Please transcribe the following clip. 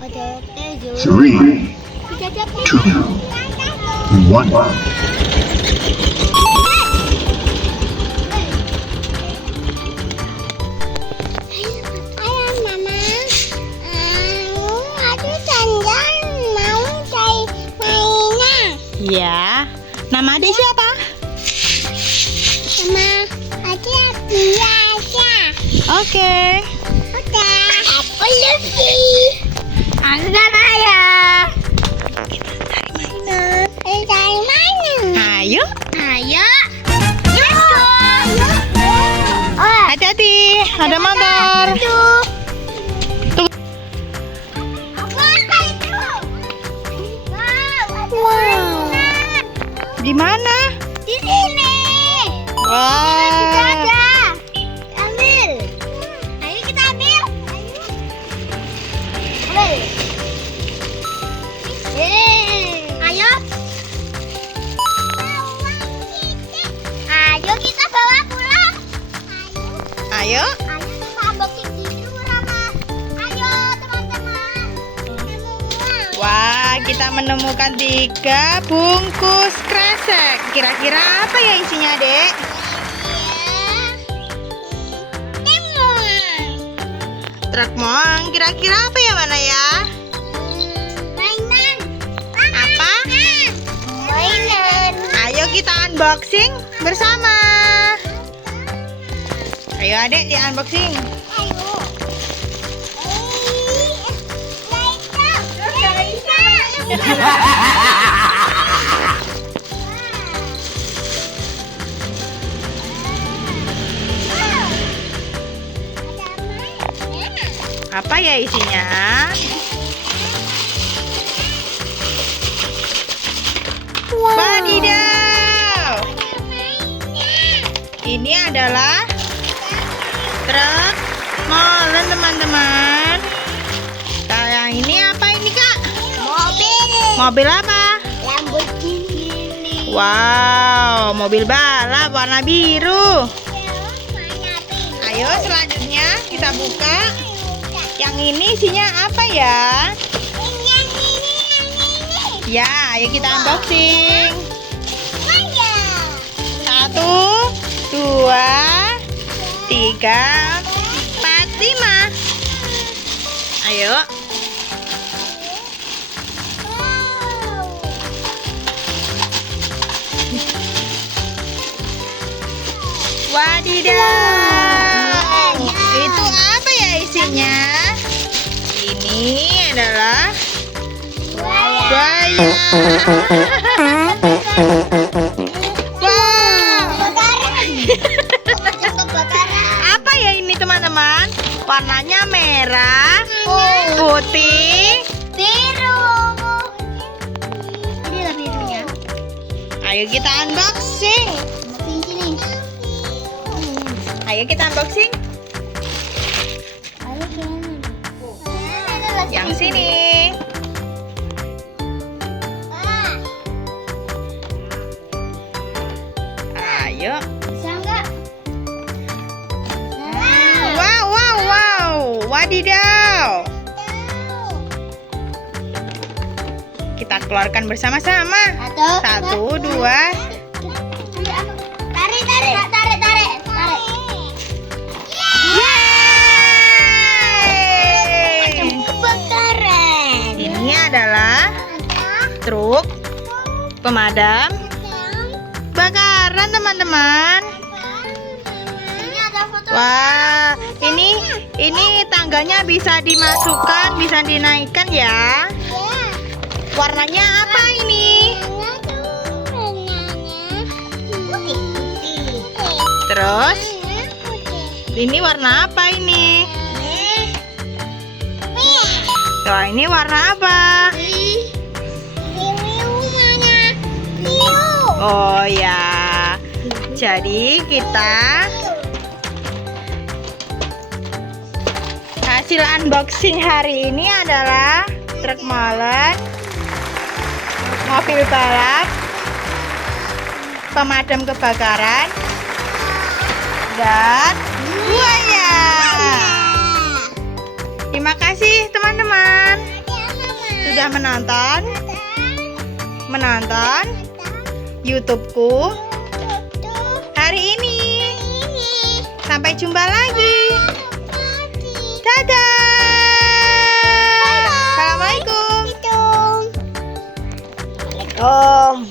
Three, two, one. Ya, nama adik siapa? Nama adik biasa. Oke. Udah. Aku Lucy. Aku Raya. Dari mana? Ayo. Ayo. Let's go. Hati-hati, ada motor. Tunggu. Apa itu? Wow. Di mana? Di sini. Wow. Ada. Ambil. Ayo kita ambil. Ambil. Ayo. Ayo kita bawa pulang. Ayo. Ayo kita unboxing dulu, Rama. Ayo teman-teman. Wah, kita menemukan 3 bungkus kresek. Kira-kira apa ya isinya, Dek? Truk moang. Kira-kira apa ya, mana ya? Mainan. Apa? Mainan. Ayo kita unboxing bersama. Ayo Adek, di unboxing. Ayo. Apa ya isinya? Wadidaw. Ini adalah truk molen, teman-teman. Kayak ini apa ini, Kak? Mobil. Mobil apa? Lamborghini. Wow, mobil balap warna biru. Ayo selanjutnya kita buka. Yang ini isinya apa ya? Ya, ayo kita unboxing. 1, 2, 3, 4, 5. Ayo. Wadidaw. Itu apa ya isinya? Ini adalah buaya. Wow. Apa ya ini, teman-teman? Warnanya merah, putih, Biru. Inilah birunya. Ayo kita unboxing. Sini. Ayo kita unboxing. Ayo Yang sini. Ayo. Bisa enggak? Wow, wow, wow. Wadidaw. Kita keluarkan bersama-sama. 1, 2. Tarik. Yeay. Kebakaran. Ini adalah truk pemadam kebakaran, teman-teman. Ini ada foto. Wah, ini tangganya bisa dimasukkan, bisa dinaikkan ya. Warnanya apa ini? Terus, ini warna apa ini? Wah, ini warna apa? Oh ya. Jadi kita hasil unboxing hari ini adalah truk molen, mobil balap, pemadam kebakaran, dan buaya. Terima kasih teman-teman. sudah menonton YouTubeku hari ini. Sampai jumpa lagi. Dadah. Assalamualaikum. Assalamualaikum.